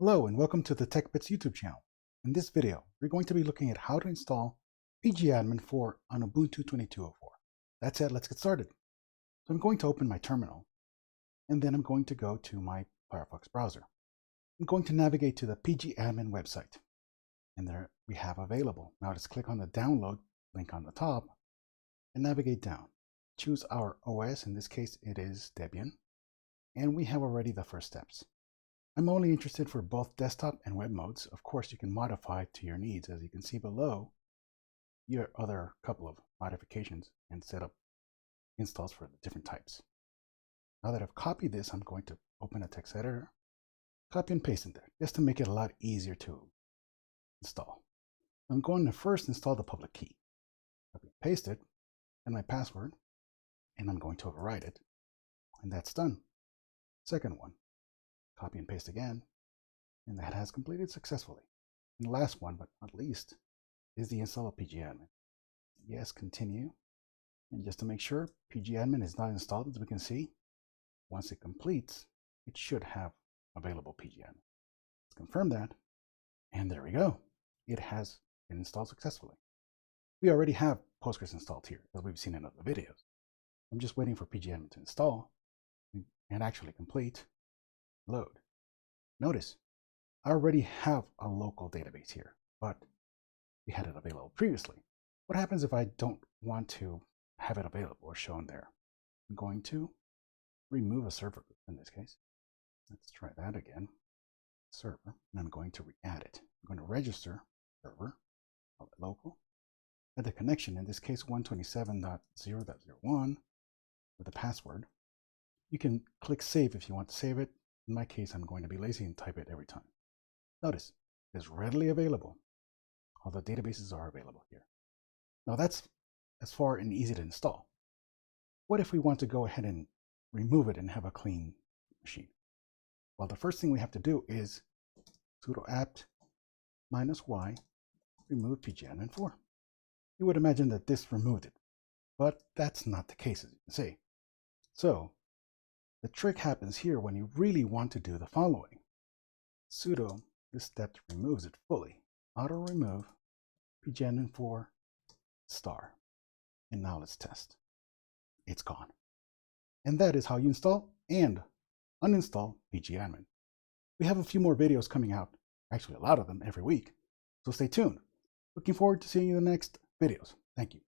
Hello and welcome to the TechBits YouTube channel. In this video, we're going to be looking at how to install PGAdmin4 on Ubuntu 22.04. That said, let's get started. So I'm going to open my terminal, and then I'm going to go to my Firefox browser. I'm going to navigate to the PGAdmin website, and there we have available. Now let's click on the download link on the top and navigate down. Choose our OS, in this case it is Debian, and we have already the first steps. I'm only interested for both desktop and web modes. Of course, you can modify to your needs. As you can see below, your other couple of modifications and set up installs for the different types. Now that I've copied this, I'm going to open a text editor, copy and paste in there, just to make it a lot easier to install. I'm going to first install the public key. Copy and paste it, and my password, and I'm going to override it, and that's done. Second one. Copy and paste again, and that has completed successfully. And the last one, but not least, is the install of PGAdmin. Yes, continue. And just to make sure PGAdmin is not installed, as we can see, once it completes, it should have available PGAdmin. Let's confirm that, and there we go. It has been installed successfully. We already have Postgres installed here, as we've seen in other videos. I'm just waiting for PGAdmin to install and actually complete. Load. Notice, I already have a local database here, but we had it available previously. What happens if I don't want to have it available or shown there? I'm going to remove a server group in this case. Let's try that again. Server, and I'm going to re-add it. I'm going to register server, call it local, add the connection, in this case 127.0.01 with the password. You can click save if you want to save it. In my case, I'm going to be lazy and type it every time. Notice, it is readily available. All the databases are available here. Now that's as far and easy to install. What if we want to go ahead and remove it and have a clean machine? Well, the first thing we have to do is sudo apt -y remove PGAdmin4. You would imagine that this removed it, but that's not the case, as you can see. So the trick happens here when you really want to do the following. Sudo, this step removes it fully. Auto remove PGAdmin4 star. And now let's test. It's gone. And that is how you install and uninstall PGAdmin. We have a few more videos coming out, actually a lot of them every week, so stay tuned. Looking forward to seeing you in the next videos. Thank you.